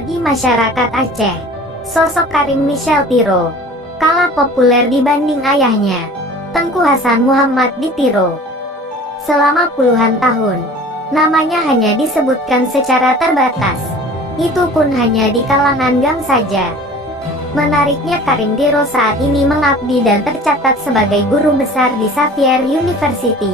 Bagi masyarakat Aceh, sosok Karim Michel Tiro kalah populer dibanding ayahnya, Tengku Hasan Muhammad di Tiro. Selama puluhan tahun, namanya hanya disebutkan secara terbatas, itu pun hanya di kalangan gang saja. Menariknya, Karim Tiro saat ini mengabdi dan tercatat sebagai guru besar di Xavier University.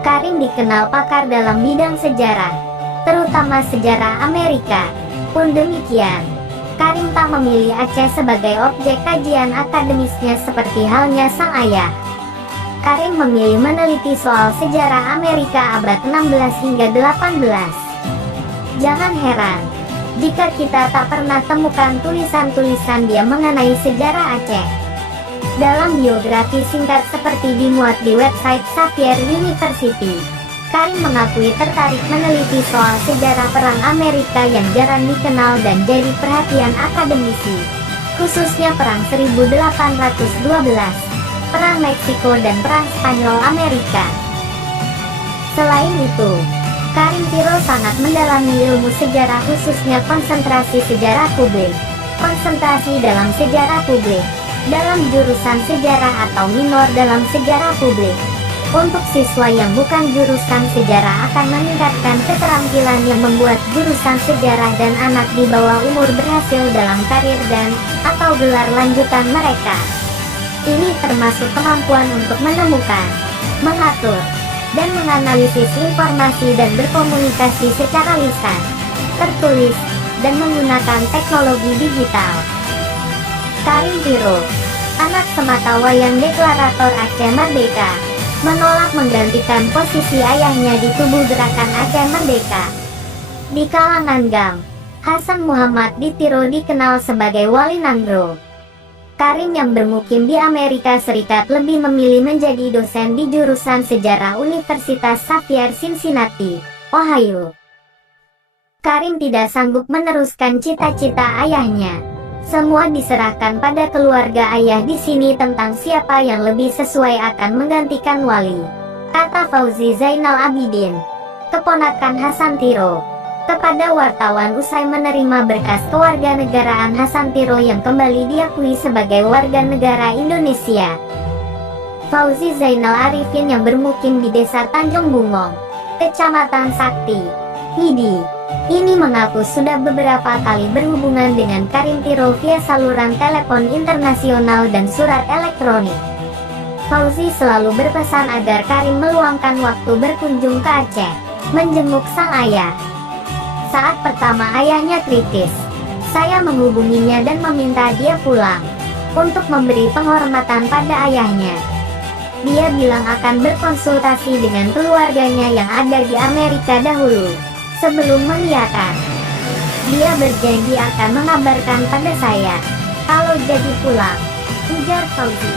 Karim dikenal pakar dalam bidang sejarah, terutama sejarah Amerika. Pun demikian, Karim tak memilih Aceh sebagai objek kajian akademisnya seperti halnya sang ayah. Karim memilih meneliti soal sejarah Amerika abad 16 hingga 18. Jangan heran jika kita tak pernah temukan tulisan-tulisan dia mengenai sejarah Aceh. Dalam biografi singkat seperti dimuat di website Xavier University, Karim mengakui tertarik meneliti soal sejarah Perang Amerika yang jarang dikenal dan jadi perhatian akademisi, khususnya Perang 1812, Perang Meksiko dan Perang Spanyol Amerika. Selain itu, Karim Tiro sangat mendalami ilmu sejarah, khususnya konsentrasi sejarah publik, konsentrasi dalam sejarah publik, dalam jurusan sejarah atau minor dalam sejarah publik. Untuk siswa yang bukan jurusan sejarah akan meningkatkan keterampilan yang membuat jurusan sejarah dan anak di bawah umur berhasil dalam karir dan atau gelar lanjutan mereka. Ini termasuk kemampuan untuk menemukan, mengatur, dan menganalisis informasi dan berkomunikasi secara lisan, tertulis, dan menggunakan teknologi digital. Karim Tiro, anak sematawayang deklarator Aceh Merdeka, menolak menggantikan posisi ayahnya di tubuh Gerakan Aceh Merdeka. Di kalangan gang, Hasan Muhammad di Tiro dikenal sebagai Wali Nanggro. Karim yang bermukim di Amerika Serikat lebih memilih menjadi dosen di jurusan sejarah Universitas Xavier Cincinnati, Ohio. Karim tidak sanggup meneruskan cita-cita ayahnya. Semua diserahkan pada keluarga ayah di sini tentang siapa yang lebih sesuai akan menggantikan Wali, kata Fauzi Zainal Abidin, keponakan Hasan Tiro, kepada wartawan usai menerima berkas kewarganegaraan Hasan Tiro yang kembali diakui sebagai warga negara Indonesia. Fauzi Zainal Arifin yang bermukim di Desa Tanjung Bungong, Kecamatan Sakti, Pidi, ini mengaku sudah beberapa kali berhubungan dengan Karim Tiro via saluran telepon internasional dan surat elektronik. Fauzi selalu berpesan agar Karim meluangkan waktu berkunjung ke Aceh, menjenguk sang ayah. Saat pertama ayahnya kritis, saya menghubunginya dan meminta dia pulang, untuk memberi penghormatan pada ayahnya. Dia bilang akan berkonsultasi dengan keluarganya yang ada di Amerika dahulu, sebelum mengiyakan. Dia berjanji akan mengabarkan pada saya, kalau jadi pulang, ujar Fauzi.